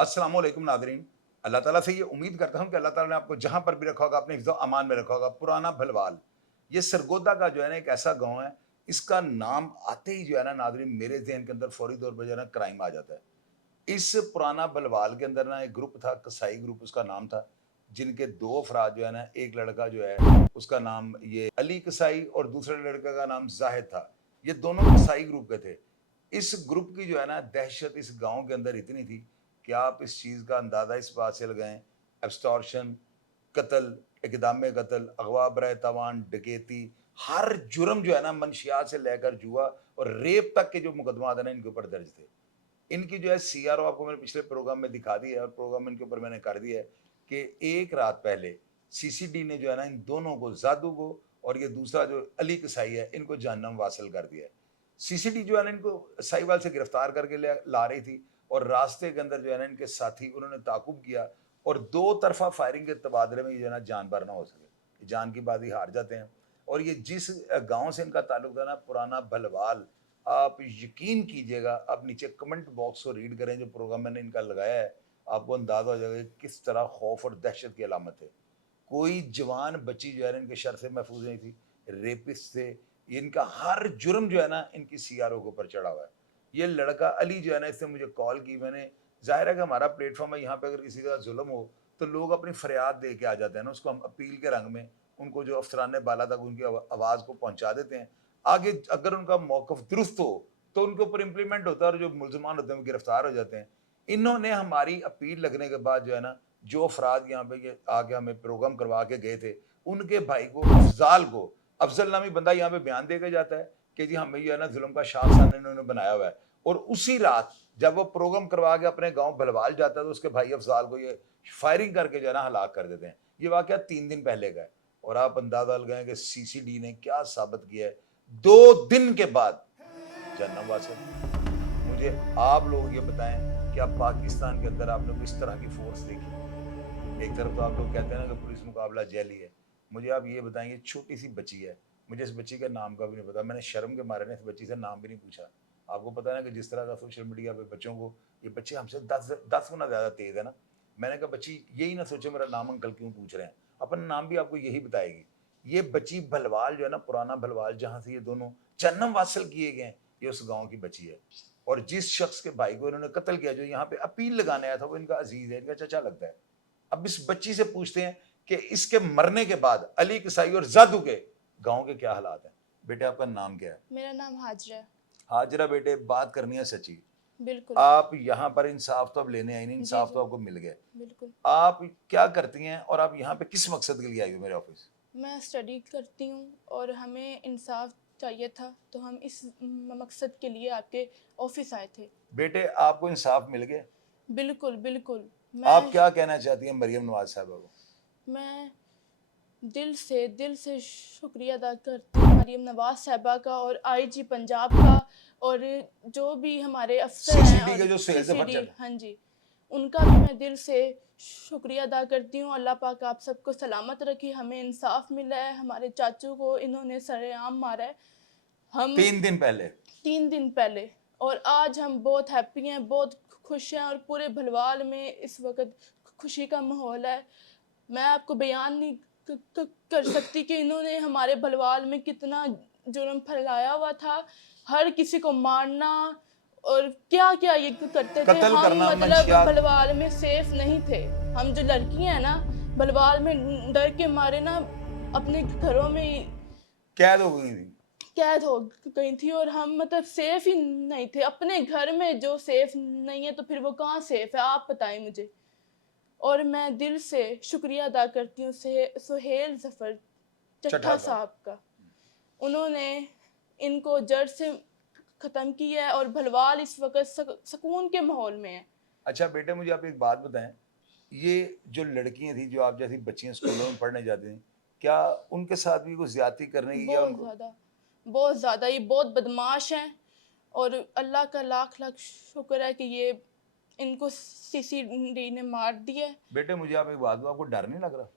अस्सलाम वालेकुम नादरीन। अल्लाह ताला से ये उम्मीद करता हूँ कि अल्लाह ताला ने आपको जहाँ पर भी रखा होगा अपने हिफ्ज़ अमान में रखा होगा। पुराना भलवाल, ये सरगोदा का जो है ना एक ऐसा गाँव है, इसका नाम आते ही जो है ना नादरीन मेरे ज़हन के अंदर फ़ौरी तौर पर जो है ना क्राइम आ जाता है। इस पुराना भलवाल के अंदर ना एक ग्रुप था, कसाई ग्रुप उसका नाम था, जिनके 2 अफ़राद जो है ना, एक लड़का जो है उसका नाम ये अली कसाई और दूसरे लड़के का नाम ज़ाहिद था। ये दोनों कसाई ग्रुप के थे। इस ग्रुप की जो है ना दहशत इस गाँव के अंदर इतनी थी कि आप इस चीज़ का अंदाज़ा इस बात से लगाएँ, एक्सटॉर्शन, कत्ल, इक़दाम कत्ल, अगवा बरए तावान, डकैती, हर जुर्म जो है ना मनशियात से लेकर जुआ और रेप तक के जो मुकदमात हैं ना इनके ऊपर दर्ज थे। इनकी जो है सीआरओ आपको मैंने पिछले प्रोग्राम में दिखा दी है और प्रोग्राम इनके ऊपर मैंने कर दिया है कि एक रात पहले सीसीडी ने जो है ना इन दोनों को, जादू को और ये दूसरा जो अली कसाई है, इनको जहन्नम वासिल कर दिया है। सीसीडी जो है ना इनको साहिवाल से गिरफ्तार करके ला रही थी और रास्ते के अंदर जो है ना इनके साथी उन्होंने ताकुब किया और दो तरफा फायरिंग के तबादले में ये जो है ना जान भर ना हो सके, जान की बाजी हार जाते हैं। और ये जिस गांव से इनका ताल्लुक था ना, पुराना भलवाल, आप यकीन कीजिएगा, आप नीचे कमेंट बॉक्स को रीड करें जो प्रोग्राम मैंने इनका लगाया है, आपको अंदाजा हो जाएगा कि किस तरह खौफ और दहशत की अलामत है। कोई जवान बच्ची जो है ना इनके शर से महफूज नहीं थी, रेपिस्ट थे, इनका हर जुर्म जो है ना इनकी सीआरओ के ऊपर चढ़ा हुआ है। ये लड़का अली जो है ना, इसने मुझे कॉल की, मैंने, जाहिर है कि हमारा प्लेटफॉर्म है, यहाँ पे अगर किसी का जुल्म हो तो लोग अपनी फरियाद दे के आ जाते हैं ना, उसको हम अपील के रंग में उनको जो अफसरान बाला तक उनकी आवाज़ को पहुँचा देते हैं। आगे अगर उनका मौक़िफ़ दुरुस्त हो तो उनके ऊपर इम्प्लीमेंट होता है और जो मुल्ज़िमान होते हैं वो गिरफ्तार हो जाते हैं। इन्होंने हमारी अपील लगने के बाद जो है ना, जो अफराद यहाँ पे ये आके हमें प्रोग्राम करवा के गए थे, उनके भाई को, अफ़ज़ाल को, अफ़ज़ल नामी बंदा यहाँ पे बयान दे के जाता है कि जी हमें जो है ना जुल्म का शाहजहां इन्होंने बनाया हुआ है। और उसी रात जब वो प्रोग्राम करवा के अपने गाँव भलवाल जाता है तो उसके भाई अफ़ज़ाल को ये फायरिंग करके जो है ना हलाक कर देते हैं। ये वाक़या 3 दिन पहले का है और आप अंदाज़ा लगाएँ कि सीसीडी ने क्या साबित किया है। 2 दिन के बाद जहन्नम वासिल। मुझे आप लोग ये बताएं कि आप पाकिस्तान के अंदर आपने किस तरह की फोर्स देखी। एक तरफ तो आप लोग कहते हैं ना कि पुलिस मुकाबला जैली है, मुझे आप ये बताएंगे छोटी सी बच्ची है, मुझे इस बच्ची का नाम का भी नहीं पता, मैंने शर्म के मारे ने इस बच्ची से नाम भी नहीं पूछा। आपको पता है ना कि जिस तरह का सोशल मीडिया पे बच्चों को, ये बच्चे हमसे 10 गुना ज़्यादा तेज़ है ना। मैंने कहा बच्ची यही ना सोचे मेरा नाम अंकल क्यों पूछ रहे हैं, अपना नाम भी आपको यही बताएगी। ये बच्ची भलवाल जो है ना, पुराना भलवाल जहाँ से ये दोनों जन्म वासिल किए गए हैं, ये उस गाँव की बच्ची है। और जिस शख्स के भाई को इन्होंने कत्ल किया, जो यहाँ पे अपील लगाने आया था, वो इनका अजीज है, इनका चचा लगता है। अब इस बच्ची से पूछते हैं कि इसके मरने के बाद अली कसाई और जादू के गांव के क्या हालात हैं। बेटे आपका नाम क्या है? मेरा नाम हाजरा है। हाजरा बेटे, बात करनी है सच्ची। बिल्कुल। आप यहाँ पर इंसाफ तो अब लेने आई नहीं, जी इंसाफ जी तो आपको मिल गया। बिल्कुल। आप क्या करती हैं और आप यहाँ पे किस मकसद के लिए आई हो मेरे ऑफिस? मैं स्टडी करती हूँ और हमें इंसाफ चाहिए था, तो हम इस मकसद के लिए आपके ऑफिस आए थे। बेटे आपको इंसाफ मिल गया? बिल्कुल बिल्कुल। आप मैं क्या कहना चाहती हैं मरियम नवाज साहबा को? मैं दिल से शुक्रिया अदा करती हूँ मरीम नवाज साहबा का और आईजी पंजाब का, और जो भी हमारे अफसर हैं सीसीडी और के जो सेल से सीसीडी, फंक्शन है। हाँ जी, उनका भी मैं दिल से शुक्रिया अदा करती हूँ। अल्लाह पाक आप सबको सलामत रखे। हमें इंसाफ मिला है, हमारे चाचू को इन्होंने सरेआम मारा है। हम 3 दिन पहले 3 दिन पहले, और आज हम बहुत हैप्पी हैं, बहुत खुश हैं, और पूरे भलवाल में इस वक्त खुशी का माहौल है। मैं आपको बयान नहीं कर सकती कि इन्होंने हमारे भलवाल में कितना जुर्म फैलाया हुआ था, हर किसी को मारना और क्या क्या ये करते थे। कत्ल हम करना, मतलब मंशियात। भलवाल में सेफ नहीं थे। हम जो लड़कियां हैं ना, भलवाल में डर के मारे ना अपने घरों में कैद हो गई थी। कैद हो गई थी, और हम मतलब सेफ ही नहीं थे। अपने घर में जो सेफ नहीं है तो फिर वो कहाँ सेफ है, आप बताएं मुझे। और मैं दिल से शुक्रिया अदा करती हूँ सुहेल जफर चट्टा साहब का। उन्होंने इनको जड़ से ख़त्म किया है और भलवाल इस वक्त सुकून के माहौल में है। अच्छा बेटे, मुझे आप एक बात बताएं, ये जो लड़कियां थी, जो आप जैसी बच्चियां स्कूलों में पढ़ने जाती थी, क्या उनके साथ भी कुछ ज्यादती करने की या उनको? बहुत ज़्यादा ये बहुत बदमाश हैं, और अल्लाह का लाख लाख शुक्र है कि ये इनको सीसीडी ने मार दिया है। बेटे मुझे आप एक बात बताओ, आपको डर नहीं लग रहा?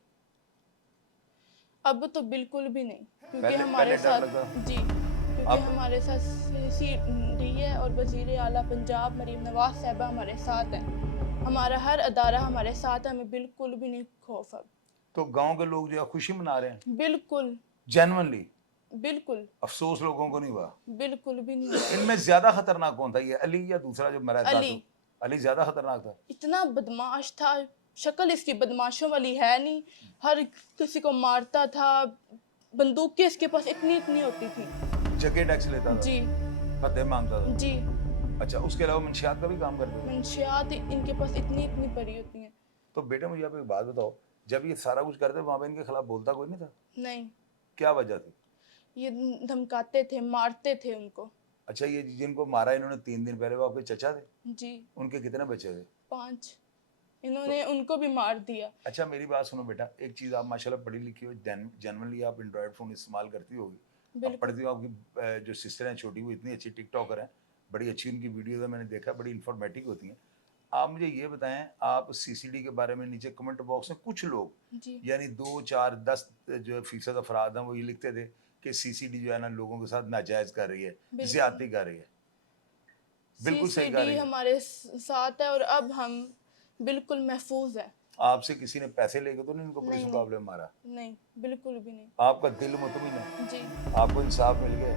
अब तो बिल्कुल भी नहीं, क्योंकि पहले हमारे डर साथ, लगा? जी, क्योंकि हमारे साथ सीसीडी है और वज़ीर आला पंजाब मरीम नवाज साहबा हमारे साथ हैं। हमारा हर अदारा हमारे साथ है, हमें बिल्कुल भी नहीं खौफ अब। तो गांव के लोग जो है खुशी मना रहे हैं बिल्कुल जेन्युइनली, बिल्कुल अफसोस लोगों को नहीं हुआ। बिल्कुल भी नहीं हुआ। इनमें ज्यादा खतरनाक कौन था, ये अली या दूसरा जो मरा अली दादू? अली ज्यादा खतरनाक था। इतना बदमाश था, शक्ल इसकी बदमाशों वाली है नहीं, हर किसी को मारता था, बंदूकें इसके पास इतनी इतनी होती थी। जगह टैक्स लेता था, जी फतेह मांगता था। जी, अच्छा, उसके अलावा मंशियात का भी काम करते थे। मंशियात इनके पास इतनी इतनी पड़ी होती हैं। तो बेटे मुझे आप एक बात बताओ, जब ये सारा कुछ करते वहां पे इनके खिलाफ बोलता कोई नहीं था? नहीं, क्या वजह थी? ये धमकाते थे, मारते थे उनको। अच्छा, ये जिनको मारा इन्होंने 3 दिन पहले, वो आपके चचा थे? जी, उनके कितने बच्चे थे? 5, इन्होंने उनको भी मार दिया। अच्छा मेरी बात सुनो बेटा, एक चीज़, आप माशाल्लाह पढ़ी लिखी हो, जनरली आप एंड्रॉयड फ़ोन इस्तेमाल करती होगी, आप बिल्कुल पढ़ती हो, आपकी जो सिस्टर हैं छोटी, वो इतनी अच्छी टिकटॉकर हैं, बड़ी अच्छी उनकी वीडियोज़ है, मैंने देखा, बड़ी इन्फॉर्मेटिव होती हैं। आप मुझे ये बताएं, आप सीसीडी के बारे में नीचे कमेंट बॉक्स में कुछ लोग, जी, यानी 2 4 10 जो फीसद अफराद हैं, वो ये लिखते थे कि सीसीडी जो है ना लोगों के साथ नाजायज़ कर रही है, बिल्कुल ज़्यादती कर रही है। बिल्कुल सही कर सीसीडी रही है। हमारे साथ है और अब हम बिल्कुल महफूज हैं। आपसे किसी ने पैसे लेके तो नहीं उनको पुलिस नहीं नहीं मुकाबले में मारा? नहीं, बिल्कुल भी नहीं। आपका दिल मुतमिन है? जी, आपको इंसाफ मिल गया?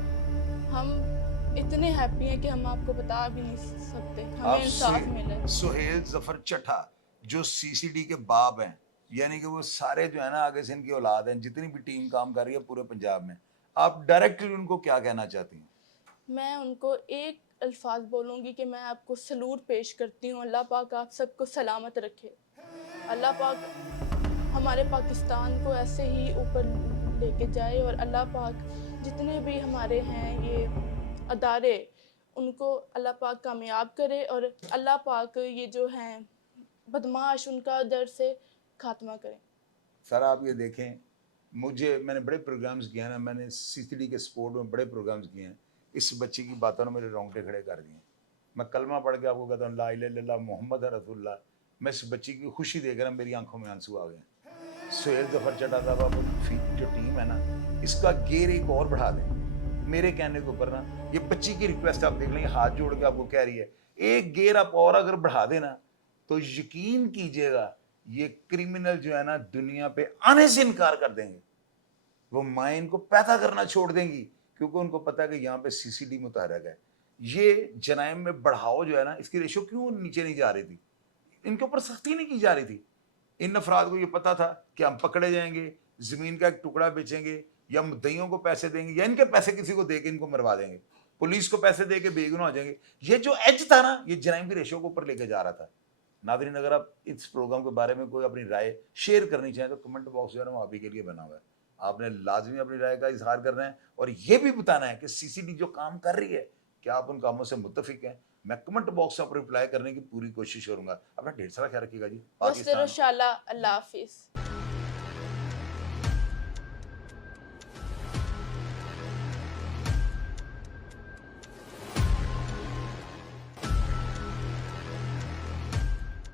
हम इतने हैप्पी हैं कि हम आपको बता भी नहीं सकते, हमें आप इंसाफ मिला है। सुहेल जफर चट्टा जो सीसीडी के बाप हैं, यानी कि वो सारे जो है ना आगे से इनकी औलाद हैं, जितनी भी टीम काम कर रही है पूरे पंजाब में, आप डायरेक्टली उनको क्या कहना चाहती हैं? मैं उनको एक अल्फाज बोलूँगी कि मैं आपको सलूट पेश करती हूँ। अल्लाह पाक आप सबको सलामत रखे। अल्लाह पाक हमारे पाकिस्तान को ऐसे ही ऊपर लेके जाए और अल्लाह पाक जितने भी हमारे हैं ये अदारे, उनको अल्लाह पाक कामयाब करे और अल्लाह पाक ये जो हैं बदमाश, उनका दर से खात्मा करें। सर आप ये देखें, मैंने बड़े प्रोग्राम्स किए हैं ना, मैंने सीसीडी के सपोर्ट में बड़े प्रोग्राम्स किए हैं, इस बच्चे की बातों ने मेरे रोंगटे खड़े कर दिए। मैं कलमा पढ़ के आपको कहता हूँ ला इलाहा इल्लल्लाह मोहम्मद रसूलुल्लाह, मैं इस बच्ची की खुशी देकर मेरी आंखों में आंसू आ गए। सुहेल जफर चड्ढा साहब, आप जो टीम है ना, इसका गेर एक और बढ़ा दें। मेरे कहने के ऊपर ना, ये बच्ची की रिक्वेस्ट आप देख लेंगे, हाथ जोड़ के आपको कह रही है, एक गेर आप और अगर बढ़ा देना तो यकीन कीजिएगा ये क्रिमिनल जो है ना दुनिया पे आने से इनकार कर देंगे। वो माँ इनको पैदा करना छोड़ देंगी, क्योंकि उनको पता है कि यहाँ पे सीसीडी मुतहरक है। ये जराइम में बढ़ाव जो है ना, इसकी रेशो क्यों नीचे नहीं जा रही थी? इनके ऊपर सख्ती नहीं की जा रही थी। इन अफराद को ये पता था कि हम पकड़े जाएंगे, जमीन का एक टुकड़ा बेचेंगे, या मुद्दइयों को पैसे देंगे, या इनके पैसे किसी को दे के इनको मरवा देंगे, पुलिस को पैसे दे के बेगुनाह हो जाएंगे। ये जो एज था ना, ये जराइम की रेशो को ऊपर लेके जा रहा था। नादरीन, अगर आप इस प्रोग्राम के बारे में कोई अपनी राय शेयर करनी चाहें तो कमेंट बॉक्स जो है ना वो आप ही के लिए बना हुआ है। आपने लाजमी अपनी राय का इजहार करना है और ये भी बताना है कि सीसीडी जो काम कर रही है, क्या आप उन कामों से मुत्तफिक हैं? मैं कमेंट बॉक्स में आप रिप्लाई करने की पूरी कोशिश करूंगा। अपना ढेर सारा ख्याल रखिएगा जी। बस पाकिस्तान अल्लाह हाफिज़।